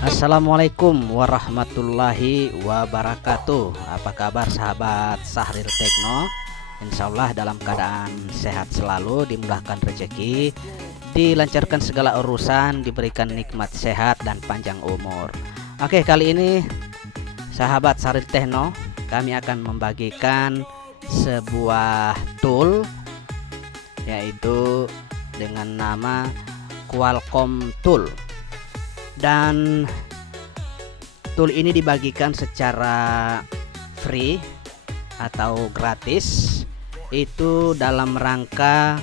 Assalamualaikum warahmatullahi wabarakatuh. Apa kabar sahabat Sahril Tekno? Insyaallah dalam keadaan sehat selalu, dimudahkan rezeki, dilancarkan segala urusan, diberikan nikmat sehat dan panjang umur. Oke, kali ini sahabat Sahril Tekno, kami akan membagikan sebuah tool, yaitu dengan nama Qualcomm Tool. Dan tool ini dibagikan secara free atau gratis, itu dalam rangka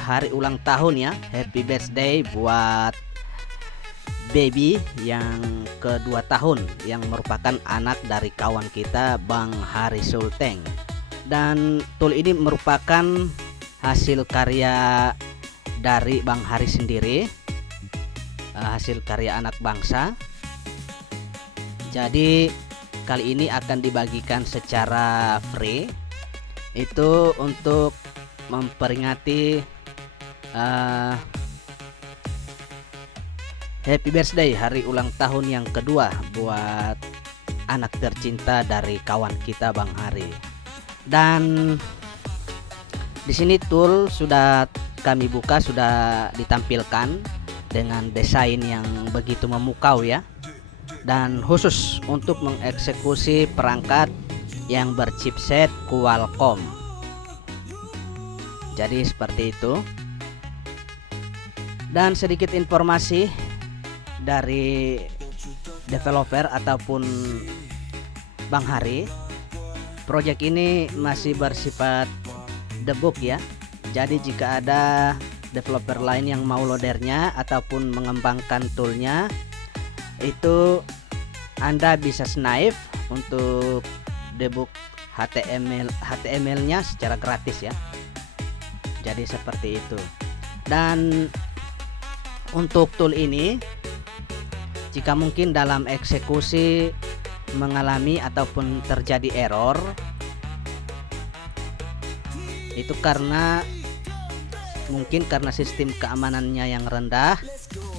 hari ulang tahun ya. Happy birthday buat baby yang kedua tahun, yang merupakan anak dari kawan kita Bang Hari Sulteng. Dan tool ini merupakan hasil karya dari Bang Hari sendiri, hasil karya anak bangsa. Jadi kali ini akan dibagikan secara free, itu untuk memperingati happy birthday, hari ulang tahun yang kedua buat anak tercinta dari kawan kita Bang Hari. Dan di sini tool sudah kami buka, sudah ditampilkan dengan desain yang begitu memukau ya, dan khusus untuk mengeksekusi perangkat yang berchipset Qualcomm. Jadi seperti itu. Dan sedikit informasi dari developer ataupun Bang Hari, project ini masih bersifat debug ya. Jadi jika ada developer lain yang mau loadernya ataupun mengembangkan toolnya, itu Anda bisa snipe untuk debug HTML-nya secara gratis ya. Jadi seperti itu. Dan untuk tool ini, jika mungkin dalam eksekusi mengalami ataupun terjadi error, itu mungkin karena sistem keamanannya yang rendah,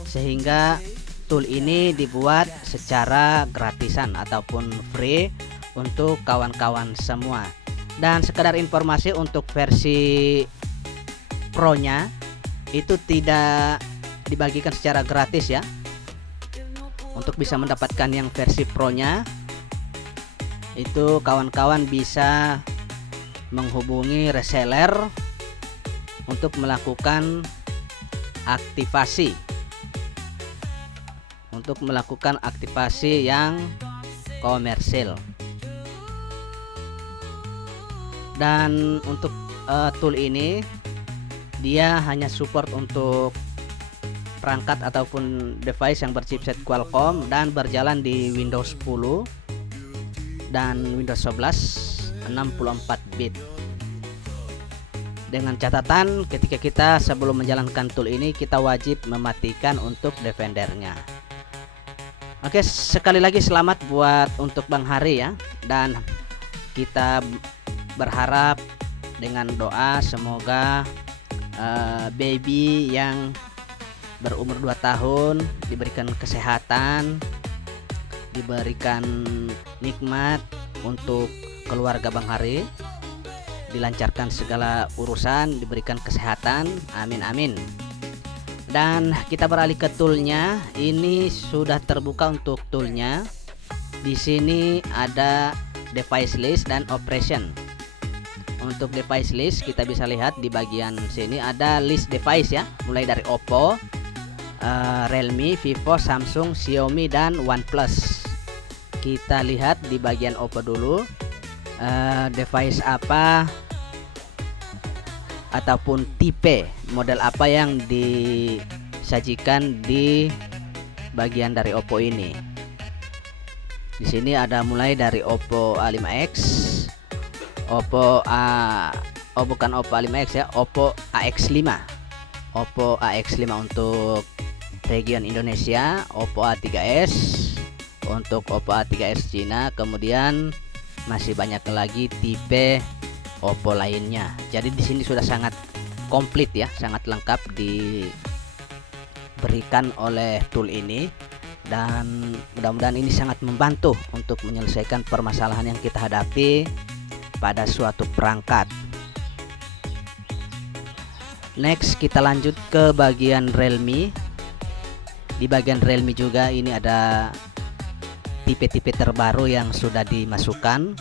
sehingga tool ini dibuat secara gratisan ataupun free untuk kawan-kawan semua. Dan sekedar informasi, untuk versi Pro nya itu tidak dibagikan secara gratis ya. Untuk bisa mendapatkan yang versi Pro nya, itu kawan-kawan bisa menghubungi reseller untuk melakukan aktivasi, yang komersil. Dan untuk tool ini dia hanya support untuk perangkat ataupun device yang berchipset Qualcomm dan berjalan di Windows 10 dan Windows 11 64 bit. Dengan catatan, ketika kita sebelum menjalankan tool ini, kita wajib mematikan untuk defendernya. Oke, sekali lagi selamat buat untuk Bang Hari ya. Dan kita berharap dengan doa semoga baby yang berumur 2 tahun diberikan kesehatan, diberikan nikmat untuk keluarga Bang Hari, dilancarkan segala urusan, diberikan kesehatan, amin amin. Dan kita beralih ke toolnya. Ini sudah terbuka untuk toolnya. Di sini ada device list dan operation. Untuk device list kita bisa lihat di bagian sini ada list device ya, mulai dari Oppo, Realme, Vivo, Samsung, Xiaomi dan OnePlus. Kita lihat di bagian Oppo dulu. Device apa ataupun tipe model apa yang disajikan di bagian dari Oppo ini. Di sini ada mulai dari Oppo A5X, oh bukan Oppo A5X ya, Oppo AX5. Oppo AX5 untuk region Indonesia, Oppo A3s untuk Oppo A3s Cina, kemudian masih banyak lagi tipe Oppo lainnya. Jadi di sini sudah sangat komplit ya, sangat lengkap diberikan oleh tool ini, dan mudah-mudahan ini sangat membantu untuk menyelesaikan permasalahan yang kita hadapi pada suatu perangkat. Next kita lanjut ke bagian Realme. Di bagian Realme juga ini ada tipe-tipe terbaru yang sudah dimasukkan.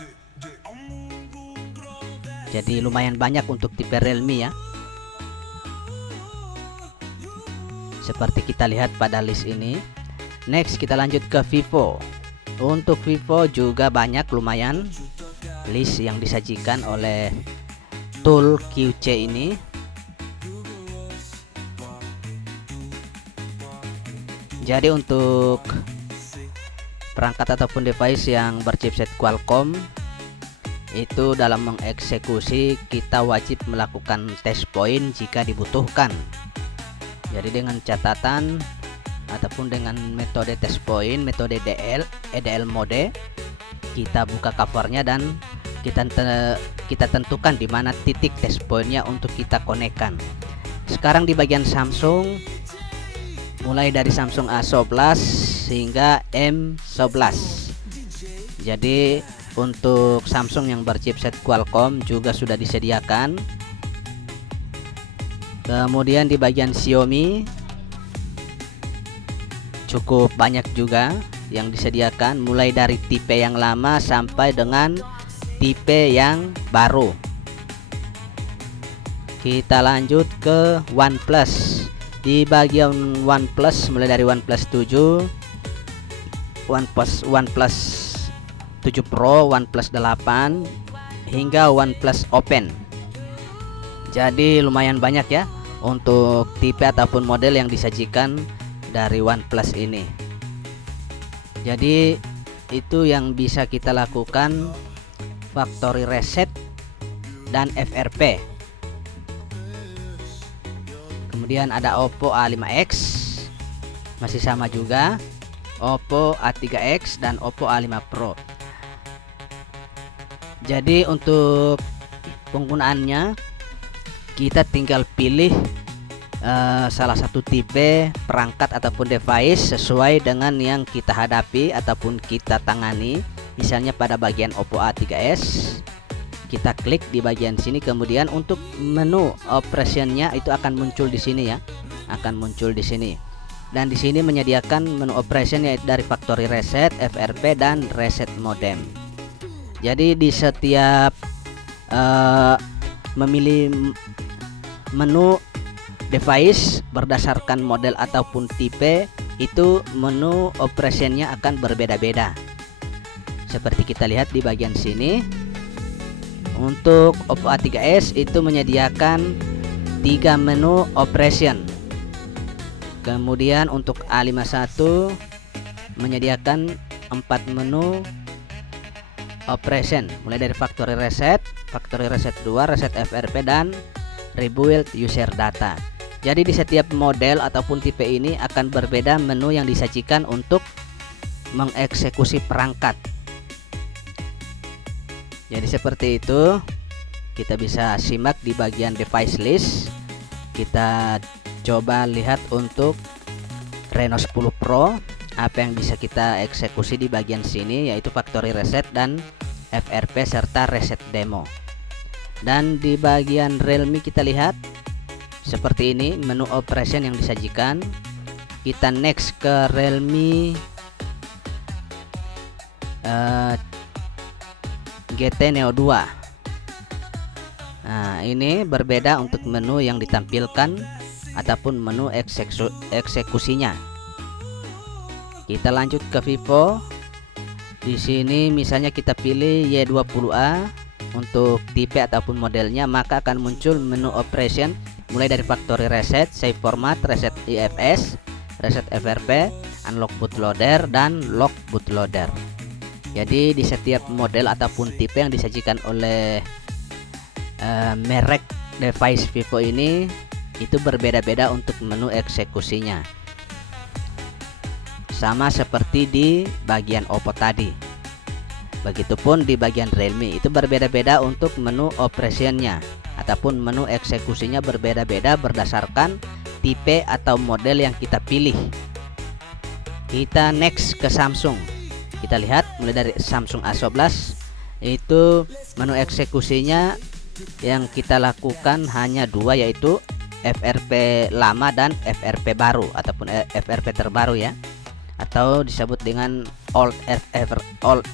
Jadi lumayan banyak untuk tipe Realme ya. Seperti kita lihat pada list ini. Next kita lanjut ke Vivo. Untuk Vivo juga banyak lumayan list yang disajikan oleh tool QC ini. Jadi untuk perangkat ataupun device yang berchipset Qualcomm itu dalam mengeksekusi kita wajib melakukan test point jika dibutuhkan. Jadi dengan catatan ataupun dengan metode test point, metode EDL mode, kita buka covernya dan kita tentukan di mana titik test pointnya untuk kita konekkan. Sekarang di bagian Samsung, mulai dari Samsung A11 hingga M11. Jadi untuk Samsung yang berchipset Qualcomm juga sudah disediakan. Kemudian di bagian Xiaomi cukup banyak juga yang disediakan, mulai dari tipe yang lama sampai dengan tipe yang baru. Kita lanjut ke OnePlus. Di bagian OnePlus mulai dari OnePlus 7, OnePlus 7 Pro, OnePlus 8 hingga OnePlus Open. Jadi lumayan banyak ya untuk tipe ataupun model yang disajikan dari OnePlus ini. Jadi itu yang bisa kita lakukan, factory reset dan FRP. Kemudian ada Oppo A5X, masih sama juga, Oppo A3X dan Oppo A5 Pro. Jadi untuk penggunaannya kita tinggal pilih salah satu tipe perangkat ataupun device sesuai dengan yang kita hadapi ataupun kita tangani. Misalnya pada bagian Oppo A3s, kita klik di bagian sini, kemudian untuk menu operationnya itu akan muncul di sini ya, akan muncul di sini. Dan di sini menyediakan menu operation yaitu dari factory reset, FRP dan reset modem. Jadi di setiap memilih menu device berdasarkan model ataupun tipe, itu menu operationnya akan berbeda-beda. Seperti kita lihat di bagian sini. Untuk Oppo A3s itu menyediakan 3 menu operation. Kemudian untuk A51 menyediakan 4 menu operation, mulai dari factory reset 2, reset FRP dan rebuild user data. Jadi di setiap model ataupun tipe ini akan berbeda menu yang disajikan untuk mengeksekusi perangkat. Jadi seperti itu, kita bisa simak di bagian device list. Kita coba lihat untuk Reno 10 Pro apa yang bisa kita eksekusi di bagian sini, yaitu factory reset dan FRP serta reset demo. Dan di bagian Realme kita lihat seperti ini menu operation yang disajikan. Kita next ke Realme GT Neo 2. Nah, ini berbeda untuk menu yang ditampilkan ataupun menu eksekusinya. Kita lanjut ke Vivo. Di sini misalnya kita pilih Y20A untuk tipe ataupun modelnya, maka akan muncul menu operation mulai dari factory reset, save format, reset IFS, reset FRP, unlock bootloader dan lock bootloader. Jadi di setiap model ataupun tipe yang disajikan oleh merek device Vivo ini itu berbeda-beda untuk menu eksekusinya, sama seperti di bagian Oppo tadi. Begitupun di bagian Realme itu berbeda-beda untuk menu operationnya ataupun menu eksekusinya berbeda-beda berdasarkan tipe atau model yang kita pilih. Kita next ke Samsung. Kita lihat mulai dari Samsung A11 itu menu eksekusinya yang kita lakukan hanya dua, yaitu FRP lama dan FRP baru ataupun FRP terbaru ya, atau disebut dengan old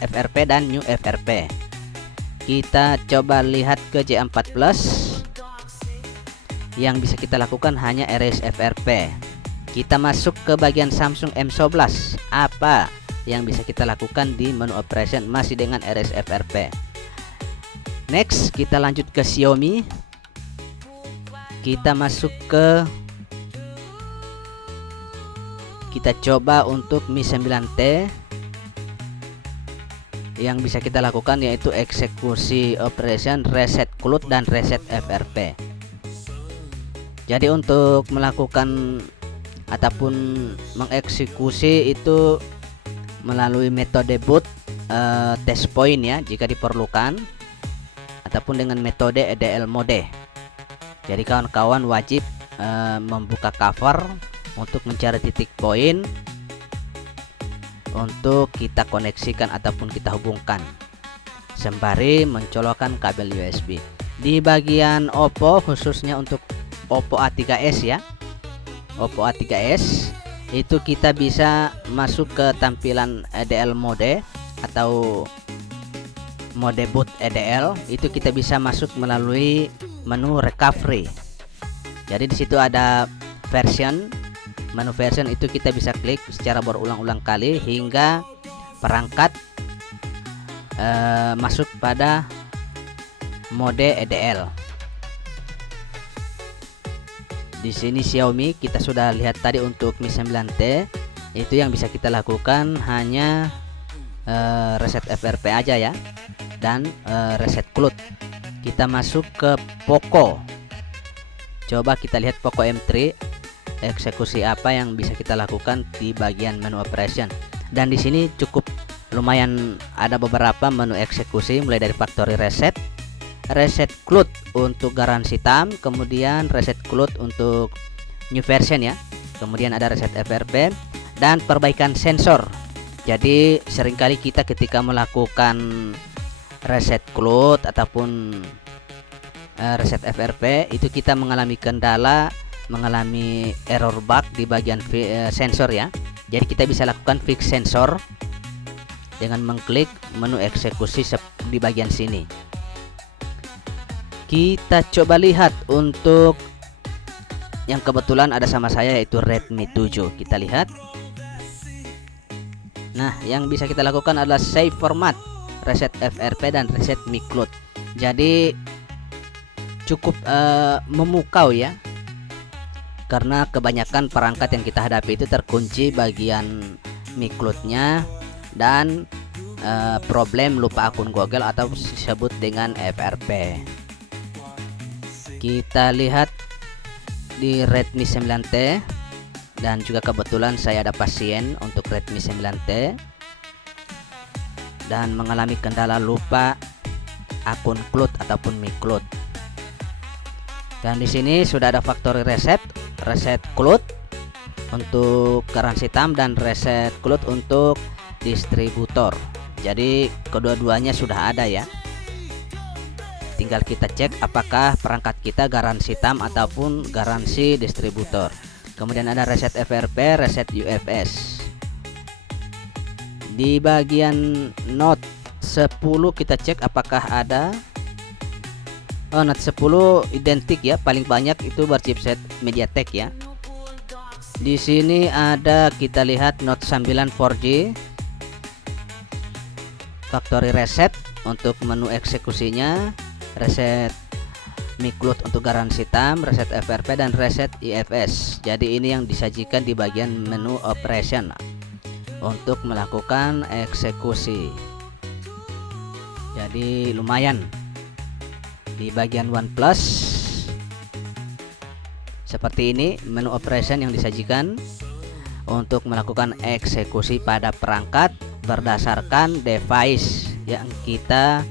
FRP dan new FRP. Kita coba lihat ke J4 Plus. Yang bisa kita lakukan hanya erase FRP. Kita masuk ke bagian Samsung M11. Apa yang bisa kita lakukan di menu operation masih dengan erase FRP. Next kita lanjut ke Xiaomi. Kita masuk ke, kita coba untuk Mi 9T. Yang bisa kita lakukan yaitu eksekusi operation, reset CLOUD dan reset FRP. Jadi untuk melakukan ataupun mengeksekusi itu melalui metode boot test point ya jika diperlukan, ataupun dengan metode EDL mode. Jadi kawan-kawan wajib membuka cover untuk mencari titik poin untuk kita koneksikan ataupun kita hubungkan sembari mencolokkan kabel USB. Di bagian Oppo, khususnya untuk Oppo A3s ya, Oppo A3s itu kita bisa masuk ke tampilan EDL mode atau mode boot EDL. Itu kita bisa masuk melalui menu recovery. Jadi di situ ada version, menu version itu kita bisa klik secara berulang-ulang kali hingga perangkat masuk pada mode EDL. Di sini Xiaomi kita sudah lihat tadi untuk Mi 9T itu yang bisa kita lakukan hanya reset FRP aja ya, dan reset CLOUD. Kita masuk ke Poco. Coba kita lihat Poco M3, eksekusi apa yang bisa kita lakukan di bagian menu operation. Dan di sini cukup lumayan ada beberapa menu eksekusi, mulai dari factory reset, reset CLOUD untuk garansi tam, kemudian reset CLOUD untuk new version ya, kemudian ada reset FRP dan perbaikan sensor. Jadi seringkali kita ketika melakukan reset CLOUD ataupun reset FRP itu kita mengalami kendala, mengalami error bug di bagian sensor ya. Jadi kita bisa lakukan fix sensor dengan mengklik menu eksekusi di bagian sini. Kita coba lihat untuk yang kebetulan ada sama saya yaitu Redmi 7. Kita lihat. Nah, yang bisa kita lakukan adalah save format, reset FRP dan reset Mi CLOUD. Jadi cukup memukau ya, karena kebanyakan perangkat yang kita hadapi itu terkunci bagian Mi CLOUD-nya dan problem lupa akun Google atau disebut dengan FRP. Kita lihat di Redmi 9T, dan juga kebetulan saya ada pasien untuk Redmi 9T dan mengalami kendala lupa akun CLOUD ataupun Mi CLOUD. Dan di sini sudah ada factory reset, reset CLOUD untuk garansi tam dan reset CLOUD untuk distributor. Jadi kedua-duanya sudah ada ya. Tinggal kita cek apakah perangkat kita garansi tam ataupun garansi distributor. Kemudian ada reset FRP, reset UFS. Di bagian Note 10 kita cek apakah ada. Note 10 identik ya, paling banyak itu berchipset MediaTek ya. Di sini ada, kita lihat Note 9 4G factory reset untuk menu eksekusinya, reset Mi CLOUD untuk garansi tam, reset FRP dan reset IFS. Jadi ini yang disajikan di bagian menu operation untuk melakukan eksekusi. Jadi lumayan Di bagian OnePlus seperti ini menu operation yang disajikan untuk melakukan eksekusi pada perangkat berdasarkan device yang kita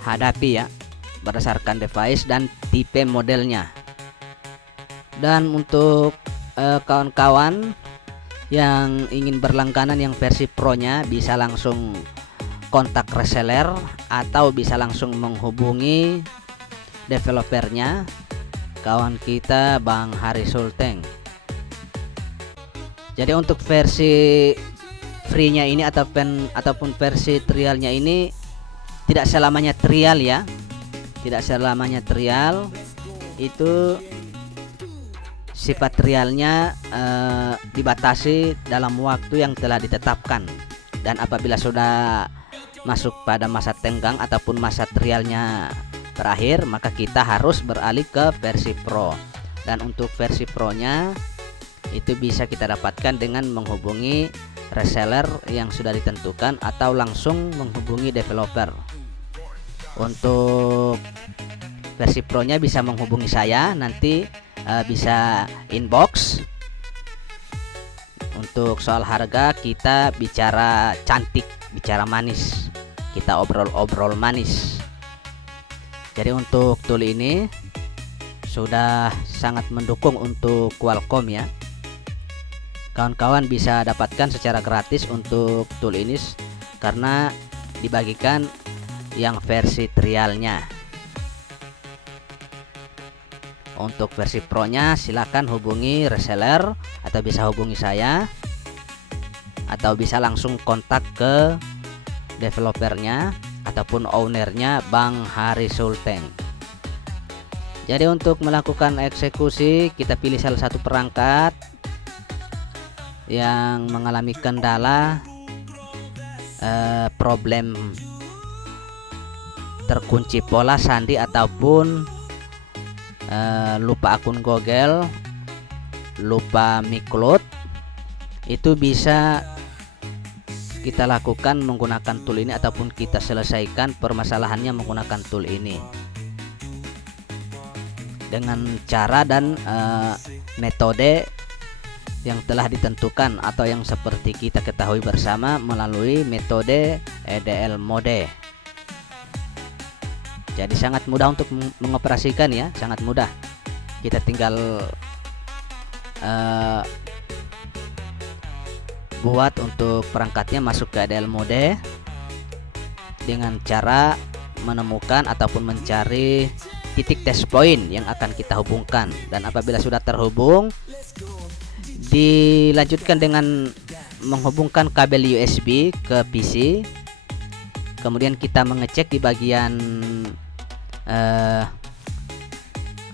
hadapi ya, berdasarkan device dan tipe modelnya. Dan untuk kawan-kawan yang ingin berlangganan yang versi Pro nya bisa langsung kontak reseller atau bisa langsung menghubungi developernya, kawan kita Bang Hari Sulteng. Jadi untuk versi free nya ini ataupun versi trialnya ini tidak selamanya trial ya, tidak selamanya trial. Itu sifat trialnya dibatasi dalam waktu yang telah ditetapkan, dan apabila sudah masuk pada masa tenggang ataupun masa trialnya berakhir, maka kita harus beralih ke versi Pro. Dan untuk versi Pro nya itu bisa kita dapatkan dengan menghubungi reseller yang sudah ditentukan atau langsung menghubungi developer. Untuk versi Pro nya bisa menghubungi saya, nanti bisa inbox. Untuk soal harga kita bicara cantik, bicara manis, kita obrol-obrol manis. Jadi untuk tool ini sudah sangat mendukung untuk Qualcomm ya. Kawan-kawan bisa dapatkan secara gratis untuk tool ini karena dibagikan yang versi trialnya. Untuk versi Pro nya silakan hubungi reseller atau bisa hubungi saya atau bisa langsung kontak ke developernya ataupun ownernya Bang Hari Sulteng. Jadi untuk melakukan eksekusi kita pilih salah satu perangkat yang mengalami kendala problem terkunci pola sandi ataupun lupa akun Google, lupa micloud. Itu bisa kita lakukan menggunakan tool ini ataupun kita selesaikan permasalahannya menggunakan tool ini dengan cara dan metode yang telah ditentukan atau yang seperti kita ketahui bersama melalui metode EDL mode. Jadi sangat mudah untuk mengoperasikan ya, sangat mudah. Kita tinggal buat untuk perangkatnya masuk ke EDL mode dengan cara menemukan ataupun mencari titik test point yang akan kita hubungkan, dan apabila sudah terhubung dilanjutkan dengan menghubungkan kabel USB ke PC. Kemudian kita mengecek di bagian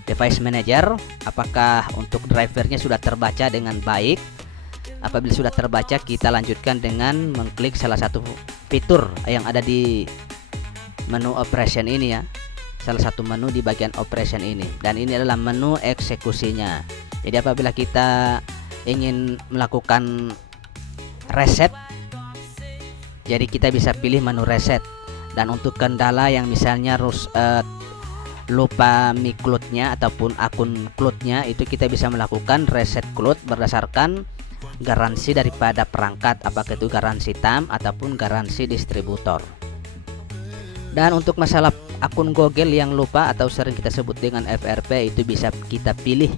device manager apakah untuk drivernya sudah terbaca dengan baik. Apabila sudah terbaca, kita lanjutkan dengan mengklik salah satu fitur yang ada di menu operation ini ya, salah satu menu di bagian operation ini, dan ini adalah menu eksekusinya. Jadi apabila kita ingin melakukan reset, jadi kita bisa pilih menu reset. Dan untuk kendala yang misalnya lupa micloudnya ataupun akun cloudnya, itu kita bisa melakukan reset cloud berdasarkan garansi daripada perangkat, apakah itu garansi TAM ataupun garansi distributor. Dan untuk masalah akun Google yang lupa atau sering kita sebut dengan FRP, itu bisa kita pilih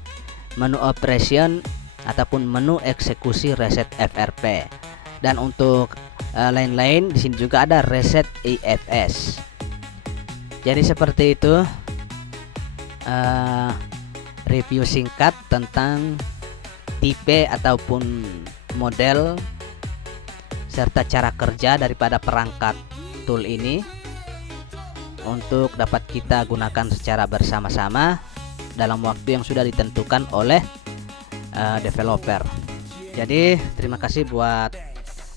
menu operation ataupun menu eksekusi reset FRP. Dan untuk lain-lain di sini juga ada reset IFS. Jadi seperti itu review singkat tentang tipe ataupun model serta cara kerja daripada perangkat tool ini untuk dapat kita gunakan secara bersama-sama dalam waktu yang sudah ditentukan oleh developer. Jadi terima kasih buat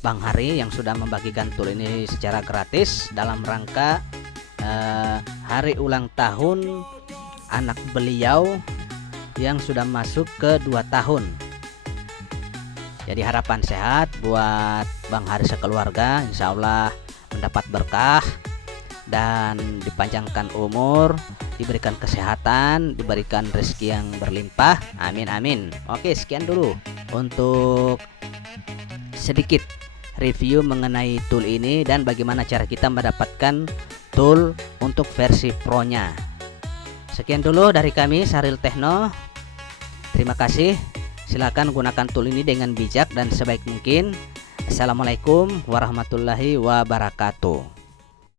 Bang Hari yang sudah membagikan tool ini secara gratis dalam rangka hari ulang tahun anak beliau yang sudah masuk ke 2 tahun. Jadi harapan sehat buat Bang Hari sekeluarga, insya Allah mendapat berkah dan dipanjangkan umur, diberikan kesehatan, diberikan rezeki yang berlimpah. Amin amin. Oke, sekian dulu untuk sedikit review mengenai tool ini dan bagaimana cara kita mendapatkan tool untuk versi Pro-nya. Sekian dulu dari kami Syahril Techno. Terima kasih. Silakan gunakan tool ini dengan bijak dan sebaik mungkin. Assalamualaikum warahmatullahi wabarakatuh.